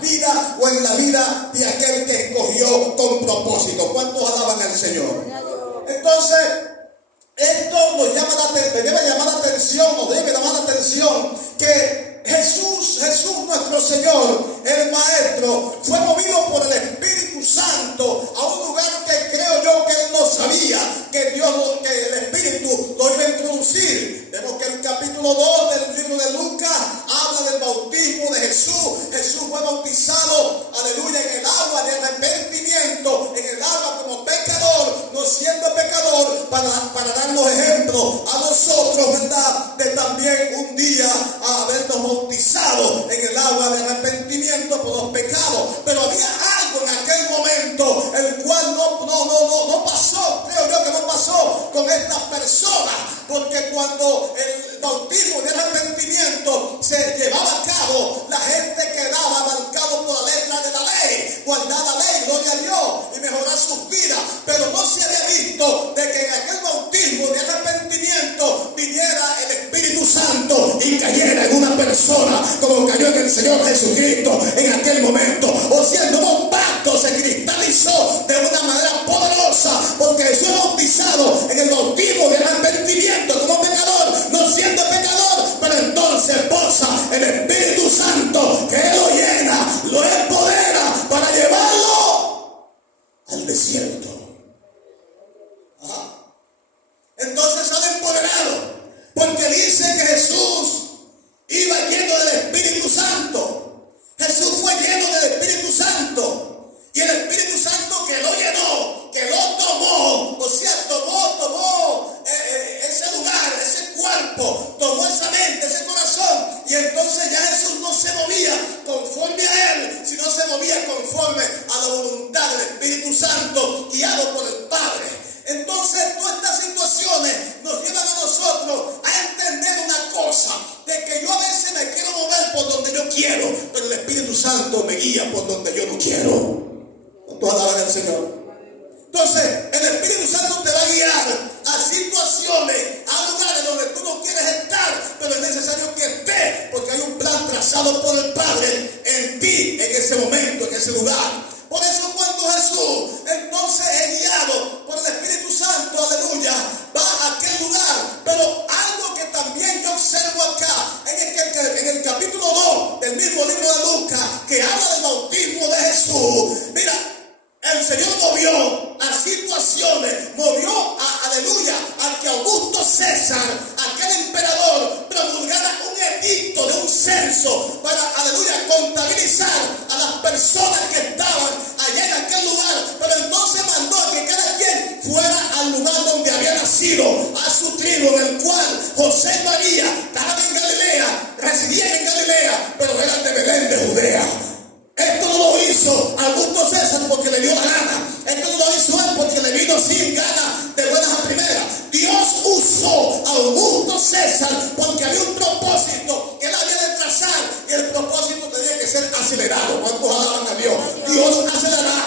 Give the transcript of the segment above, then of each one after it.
vida o en la vida de aquel que escogió con propósito. ¿Cuántos alaban al Señor? Entonces, esto nos debe llamar la atención que Jesús nuestro Señor, el Maestro, fue movido por el Espíritu Santo a un lugar que creo yo que él no sabía que el Espíritu lo iba a introducir. Vemos que el capítulo 2 del libro de Lucas habla del bautismo de Jesús. Jesús fue bautizado, aleluya, en el agua de arrepentimiento, en el agua como pecador, no siendo pecador, para darnos ejemplo a nosotros, ¿verdad? De también un día habernos bautizado en el agua de arrepentimiento por los pecados. Pero había algo en aquel momento el cual no pasó, creo yo que no pasó con estas personas, porque cuando el bautismo de arrepentimiento se llevaba a cabo, la gente quedaba marcado por la letra de la ley, guardar la ley, gloria a Dios, y mejorar sus vidas. Pero no se había visto de que en aquel bautismo de arrepentimiento viniera el Espíritu Santo y cayera en una persona como cayó en el Señor Jesucristo en aquel momento. O sea, el nuevo pacto se cristalizó de una manera poderosa, porque Jesús es bautizado en el bautismo de arrepentimiento como pecador, no siendo pecador, pero entonces posa el Espíritu Santo, que Él lo llena, lo empodera para llevarlo al desierto. Entonces sale empoderado, porque dice que Jesús iba lleno del Espíritu Santo. Jesús fue lleno del Espíritu Santo, y el Espíritu Santo que lo llenó, que lo tomó, o sea, tomó ese lugar, ese cuerpo, tomó esa mente, ese corazón, y entonces ya Jesús no se movía conforme a él, sino se movía conforme a la voluntad del Espíritu Santo, guiado por el Padre. Entonces, todas estas situaciones nos llevan a nosotros a entender una cosa, de que yo a veces me quiero mover por donde yo quiero, pero el Espíritu Santo me guía por donde yo no quiero. ¿Cuántos alaban al Señor? Entonces, el Espíritu Santo te va a guiar a situaciones, a lugares donde tú no quieres estar, pero es necesario que estés, porque hay un plan trazado por el Padre en ti, en ese momento, en ese lugar. Por eso cuando Jesús entonces es guiado por el Espíritu Santo, aleluya, va a aquel lugar. Pero algo que también yo observo acá, en el capítulo 2 del mismo libro de Lucas, que habla del bautismo de Jesús, mira, el Señor movió a situaciones, aleluya, a que Augusto César, aquel emperador, promulgara un edicto de un censo para, aleluya, contabilizar a las personas que estaban allá en aquel lugar. Pero entonces mandó a que cada quien fuera al lugar donde había nacido, a su tribu, en el cual José y María estaban en Galilea, residían en Galilea, pero eran de Belén de Judea. Esto no lo hizo Augusto César porque le dio la gana. Esto no lo hizo él porque le vino sin ganas de buenas a primeras. Dios usó a Augusto César porque había un propósito que él había de trazar, y el propósito tenía que ser acelerado. ¿Cuántos alaban a Dios? Dios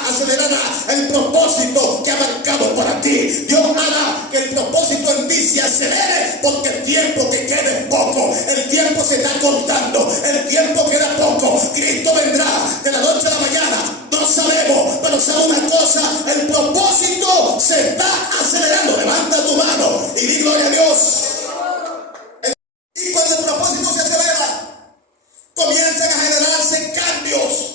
acelerará el propósito que ha marcado para ti. Dios hará que el propósito en ti se acelere, porque el tiempo que queda es poco. El tiempo se está cortando. El tiempo queda poco. Cristo vendrá de la noche a la mañana. No sabemos, pero sabe una cosa: el propósito se está acelerando. Levanta tu mano y di gloria a Dios. Y cuando el propósito se acelera, comienzan a generarse cambios.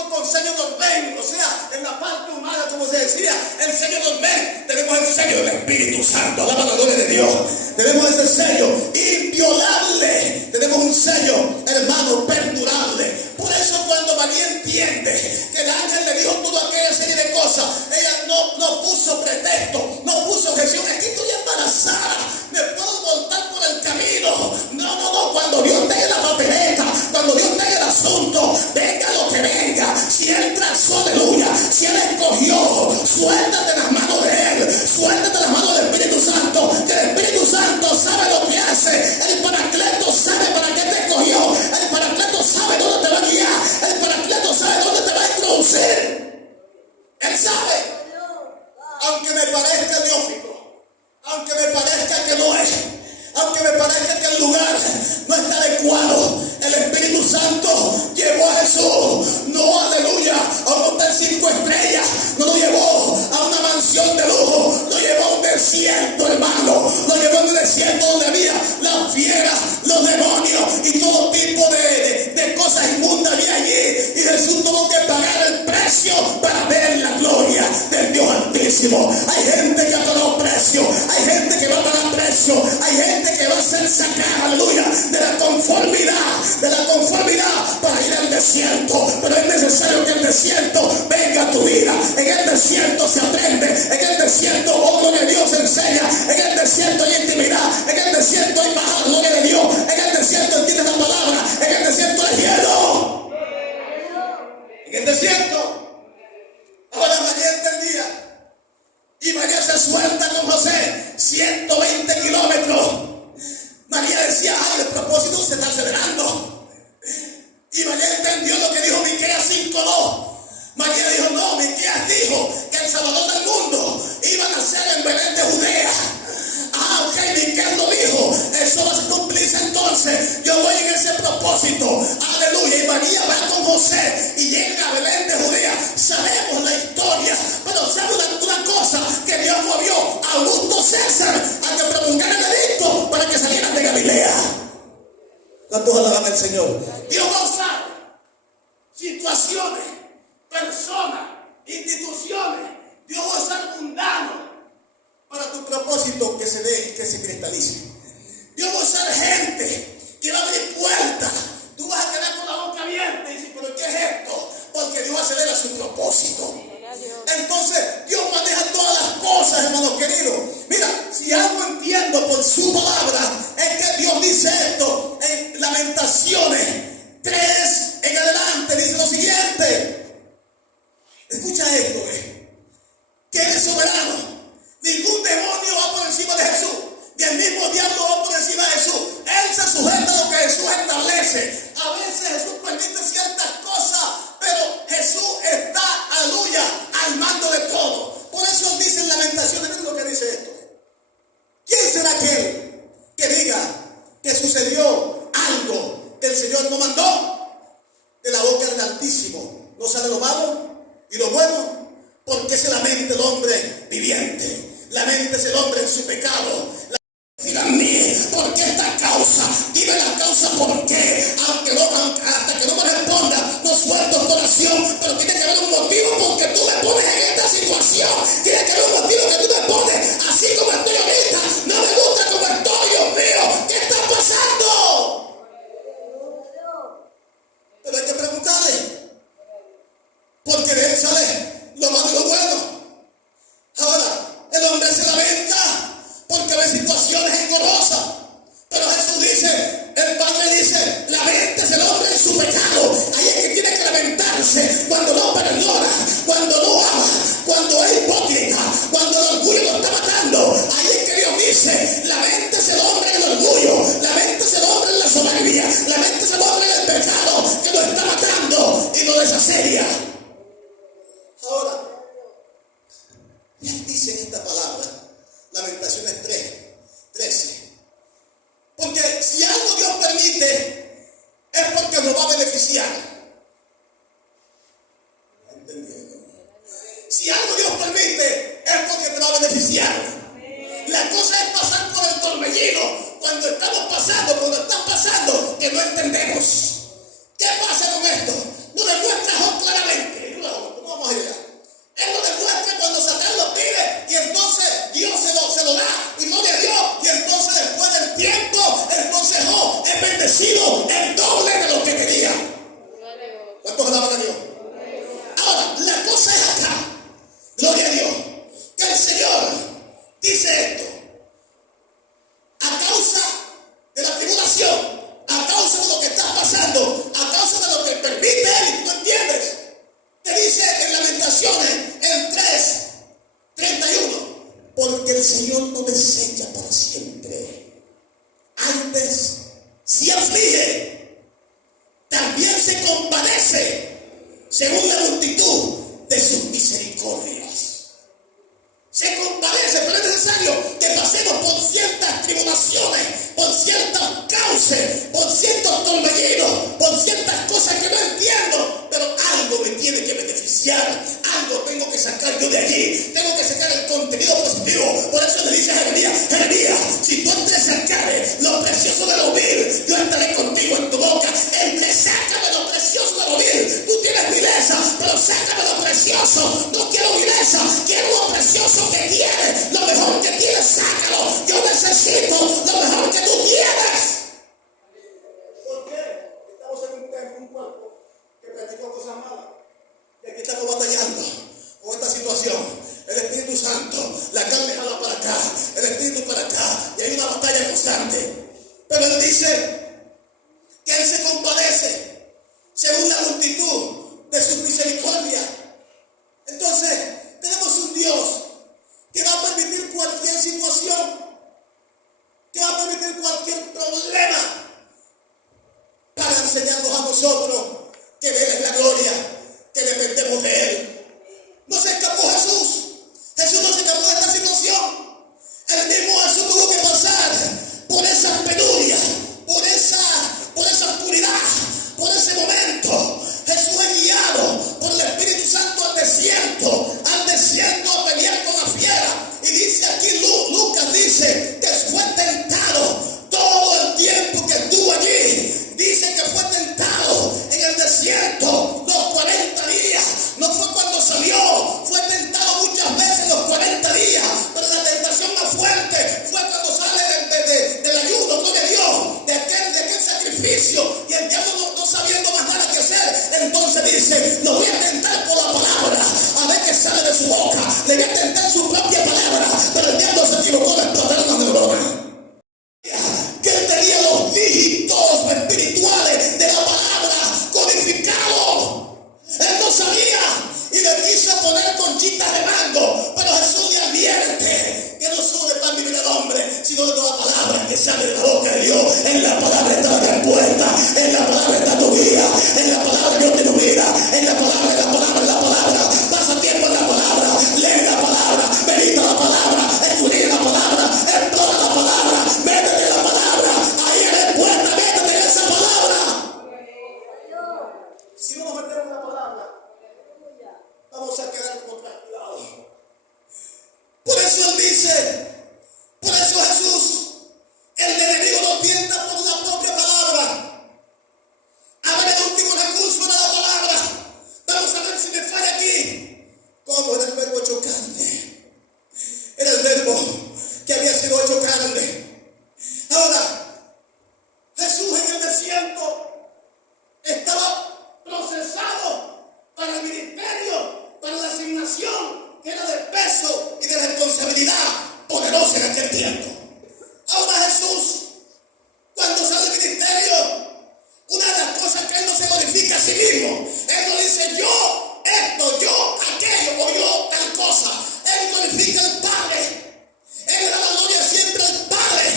nosotros con sello dormen, o sea, en la parte humana, como se decía, el sello dormen, tenemos el sello del Espíritu Santo, alaba la gloria de Dios. Tenemos ese sello inviolable, tenemos un sello, hermano, perdurable. Por eso cuando María entiende que el ángel le dijo toda aquella serie de cosas, ella no puso pretexto, no puso objeción. Es que estoy embarazada, me puedo montar por el camino. No, cuando Dios tenga la papeleta, cuando Dios tenga el asunto, venga lo que venga. Si Él trazó, aleluya, si Él escogió, suéltate en las manos de Él, suéltate en las manos del Espíritu Santo, que el Espíritu Santo sabe lo que hace. El Paracleto sabe para qué te escogió, el Paracleto sabe dónde te va a guiar, el Paracleto sabe dónde te va a introducir. Él sabe. Aunque me parezca neófito, aunque me parezca que no es, aunque me parezca que el lugar no está adecuado, el Espíritu Santo llevó a Jesús, no, aleluya, a un hotel 5 estrellas, no lo llevó a una mansión de lujo, lo llevó a un desierto, hermano, lo llevó a un desierto donde había las fieras, los demonios y todo tipo de cosas inmundas había allí, y Jesús tuvo que pagar el precio para ver la gloria del Dios Altísimo. Hay gente que ha pagado precio, hay gente que va a pagar precio, hay gente que va a ser sacada, aleluya, de la conformidad para ir al desierto. Pero es necesario que el desierto venga a tu vida. En el desierto se aprende, en el desierto gloria de Dios se enseña, en el desierto hay intimidad, en el desierto hay baja la gloria de Dios, en el desierto entiendes la palabra, en el desierto hay hielo. En el desierto. Ahora María entendía. Y María se suelta con José 120 kilómetros. María decía, ay, el propósito se está acelerando. Y María entendió lo que dijo Miqueas 5:2. María dijo, no, Miqueas dijo que el Salvador del mundo iba a nacer en Belén de Judea. Ok, Miqueas lo dijo, eso va a cumplirse entonces. Yo voy en ese propósito, aleluya. Y María va con José y llega a Belén de Judea. Sabemos la historia, pero sabe una cosa, que Dios movió a Augusto César a que promulgara el edicto para que salieran de Galilea. ¿Cuántos alaban al Señor? Dios va a usar situaciones, personas, instituciones. Dios va a usar mundanos para tu propósito que se dé, que se cristalice. Dios va a usar gente que va a abrir puertas. Tú vas a quedar con la boca abierta y dices, ¿pero qué es esto? Porque Dios acelera su propósito. Entonces Dios maneja todas las cosas, hermanos queridos. Mira, si algo entiendo por su palabra, es que Dios dice esto en Lamentaciones 3 en adelante. Dice lo siguiente. Escucha esto, que Él es soberano. Ningún demonio va por encima de Jesús, ni el mismo diablo va por encima de Jesús. Él se sujeta a lo que Jesús establece. A veces Jesús permite ciertas cosas, pero Jesús está, aleluya, al mando de todo. Por eso dice en Lamentaciones, miren lo que dice esto. ¿Quién será aquel que diga que sucedió algo que el Señor no mandó? De la boca del Altísimo no sale lo malo y lo bueno, porque se lamenta el hombre viviente. Laméntese el hombre en su pecado. Díganme, ¿por qué esta causa? Dime la causa por qué. Hasta que no me responda, no suelto tu oración. Pero tiene que haber un motivo porque tú me pones en esta situación. Tiene que haber un motivo que tú me pones así como estoy ahorita. No me gusta como estoy, Dios mío. ¿Qué está pasando? Pero hay que preguntarle. Porque de él sale lo malo y lo bueno. Ahora, el hombre se lamenta porque ve situaciones engorrosas. Pero Jesús dice, el Padre dice, laméntese el hombre en su pecado. Ahí es que tiene que lamentarse cuando no perdona, cuando no ama, cuando es hipócrita, cuando el orgullo lo está matando. Ahí es que Dios dice, laméntese el hombre en el orgullo, laméntese el hombre en la soberbia, laméntese el hombre en el pecado que lo está matando y lo desaseria. Ahora, dice en esta palabra, Lamentaciones 3:13. Porque si algo Dios permite, es porque nos va a beneficiar. ¿Entendieron? Si algo Dios permite, es porque te va a beneficiar. La cosa es pasar por el torbellino. Cuando estamos pasando, cuando están pasando, que no entendemos. ¿Qué pasa con esto? Nos demuestra claramente versiones, el 3:31. Porque el Señor no desecha para siempre. Antes, si aflige, también se compadece según la multitud de sus misericordias. Se compadece, pero es necesario que pasemos por ciertas tribulaciones, por ciertos cauces, por ciertos torbellinos, por ciertas cosas que no entiendo, pero algo me tiene que beneficiar, algo tengo que sacar yo de allí, tengo que sacar el contenido positivo. Por eso le dice a Jeremías, si tú entresacares lo precioso de lo vil, yo estaré contigo en tu boca. Sácame lo precioso de lo vil. Tú tienes vileza, pero sácame lo precioso. No quiero vileza, quiero lo precioso que tienes, lo mejor que tienes, sácalo. Yo necesito lo mejor que tú tienes. ¿Por qué? Estamos en un cuerpo que practicó cosas malas. Y aquí estamos batallando con esta situación. El Espíritu Santo, la carne jala para acá, el Espíritu para acá, y hay una batalla constante. Pero Él dice que Él se compadece según la multitud de sus misericordias. Entonces, tenemos un Dios que va a permitir cualquier situación, que va a permitir cualquier problema para enseñarnos a nosotros que de Él es la gloria, que dependemos de Él. No se escapó Jesús. Jesús no se escapó de esta situación. El mismo Jesús tuvo que pasar por esa penuria, por esa oscuridad, por ese momento. Jesús es guiado por el Espíritu Santo al desierto a pelear con la fiera. Y dice aquí, Lucas dice que fue tentado todo el tiempo que estuvo allí. Dice que fue tentado en el desierto los 40 días. No fue cuando salió, fue tentado muchas veces los 40 días. Pero la tentación más fuerte fue cuando sale del ayuno, no de Dios, de aquel sacrificio. Y el diablo no sabiendo más nada que hacer, entonces dice, lo voy a tentar por la palabra, a ver qué sale de su boca. Le voy a tentar su propia palabra. Pero el diablo se equivocó de explotar una neurona. Que él tenía los dígitos espirituales de la palabra codificados. Él no sabía y le quiso poner conchitas de mango. Pero Jesús le advierte que no solo de pan vive el hombre, sino de toda palabra que sale de la boca de Dios. En la palabra está la respuesta, en la palabra está tu vida, en la palabra Dios te ilumina, en la palabra, en la palabra, en la palabra. Pasa tiempo en la palabra, lee la palabra, medita la palabra, escudriña la palabra, explora la palabra, métete en la palabra. Ahí en la respuesta, métete en esa palabra. Si no nos metemos en la palabra, vamos a quedar como trasquilados. Por eso Él dice, por eso Jesús, el enemigo nos tienta por la propia palabra. A ver, el último recurso era la palabra. Vamos a ver si me falla aquí. ¿Cómo era el verbo hecho carne? Era el verbo que había sido hecho carne. Ahora, Jesús en el desierto estaba procesado para el ministerio, para la asignación que era de peso y de responsabilidad poderosa en aquel tiempo. Ahora Jesús, cuando sale del ministerio, una de las cosas que Él no se glorifica a sí mismo. Él no dice yo esto, yo aquello o yo tal cosa. Él glorifica al Padre. Él le da la gloria siempre al Padre.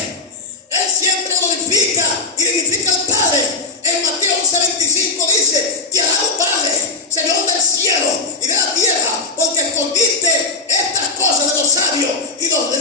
Él siempre glorifica y dignifica al Padre. En Mateo 11:25 dice, te alabo Padre, Señor del cielo y de la tierra, porque escondiste estas cosas de los sabios y los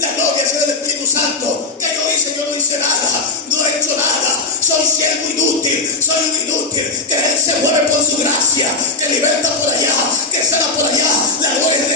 la gloria sea del Espíritu Santo. ¿Qué yo hice? Yo no hice nada, no he hecho nada. Soy siervo inútil, soy un inútil. Que Él se mueve por su gracia, que liberta por allá, que sana por allá. La gloria